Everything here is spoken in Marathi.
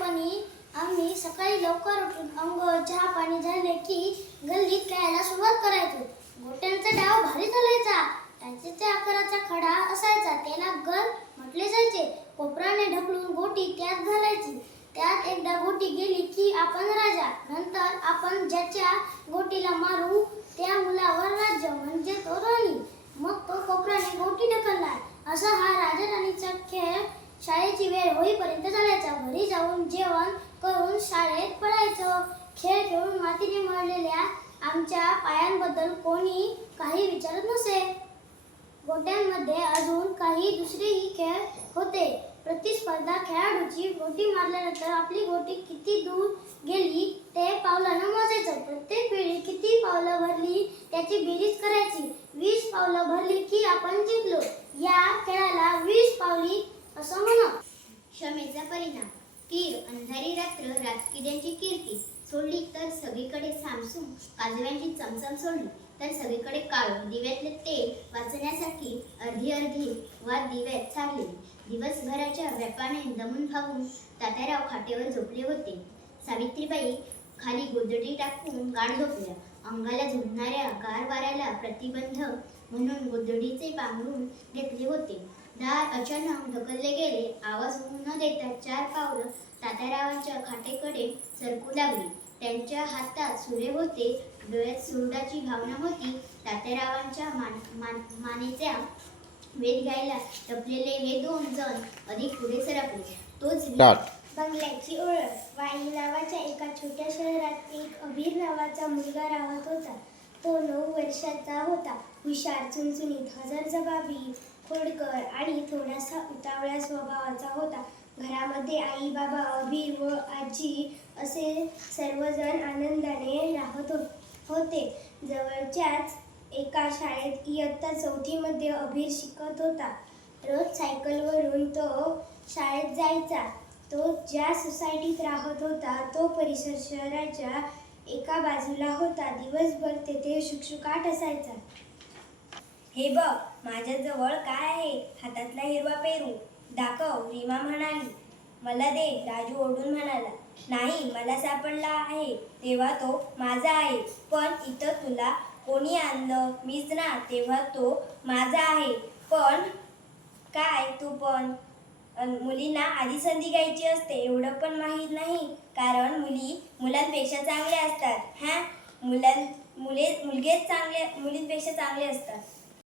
लहानपणी आम्ही सकाळी लवकर उठून अंघोळ चहा पाणी झाले की गल्लीत खेळायला सुरुवात करायचो. गोट्यांचा डाव भारी चालायचा. त्याच्या आकाराचा खडा असायचा, त्याला गल म्हटले जायचे. कोपराने ढकलून गोटी त्यात घालायची. त्यात एकदा गोटी गेली की आपण राजा. नंतर आपण ज्याच्या गोटीला मारू त्या मुलावर राज्य, म्हणजे तो राणी. मग तो कोपराने गोटी ढकलणार. असा हा राजा राणीचा खेळ शाळेची वेळ होईपर्यंत चालायचा. घरी जाऊन जेवण करून शाळेत पळायचो. खेळ खेळून मातीने मळलेल्या आमच्या पायांबद्दल कोणी काही विचारत नसे. गोट्यांमध्ये अजून काही दुसरेही खेळ होते. प्रतिस्पर्धा. खेळाडूची गोटी मारल्यानंतर आपली गोटी किती दूर गेली ते पावलानं मोजायचं. प्रत्येक वेळी किती पावलं भरली त्याची बेरीज करायची. 20 पावलं भरली की आपण जिंकलो. या खेळाला 20 पावली असं म्हणत. क्षमेचा परिणाम. कीर अंधारी रात्र रातकिड्यांची किरकिर सोडली तर सगळीकडे सामसूम, काजव्यांची चमचम सोडली तर सगळीकडे काळोख. दिव्यातले तेल वाचण्यासाठी अर्धी वात दिव्यात चालले. दिवसभराच्या व्यापाने दमून भागून तात्याराव खाटेवर झोपले होते. सावित्रीबाई खाली गोधडी टाकून गाढ झोपल्या. अंगाला झुंजणाऱ्या गार वाऱ्याला प्रतिबंध म्हणून गोधडीचे पांघरून घेतले होते. दार अचानक ढकलले गेले. आवाज होऊ न देता 4 पावलं तात्यारावांच्या खाटेकडे सरकू लागली. त्यांच्या हातात सुरे होते, डोळ्यात सुरडाची भावना होती. तात्यारावांच्या मानेचा वेध घ्यायला टपलेले हे 2 जण अधिक पुढे सरकले. तोच बंगल्याची ओळख. वाई नावाच्या एका छोट्या शहरात एक अबीर नावाचा मुलगा राहत होता. तो 9 वर्षाचा होता. हुशार, चुणचुणीत, हजरजबाबी, खोडकर आणि थोडासा उतावळ्या स्वभावाचा होता. घरामध्ये आई, बाबा, अबीर व आजी असे सर्वजण आनंदाने राहत होते. जवळच्याच एका शाळेत इयत्ता 4थी मध्ये अबीर शिकत होता. रोज सायकलवरून तो शाळेत जायचा. तो ज्या सोसायटीत राहत होता तो परिसर शहराच्या एका बाजूला होता. दिवसभर तेथे शुकशुकाट असायचा. हे बघ, माझ्याजवळ काय आहे? हातातला हिरवा पेरू. दाखव, रीमा म्हणाली. मला दे, राजू ओरडून म्हणाला. नाही, मला सापडला आहे. तेव्हा तो माझा आहे. पण इथं तुला कोणी आणलं? मीच ना. तेव्हा तो माझा आहे. पण काय तू पण? मुलींना आधी संधी घ्यायची असते एवढं पण माहीत नाही? कारण मुली मुलांपेक्षा चांगल्या असतात. मुलगेच मुलींपेक्षा चांगले असतात.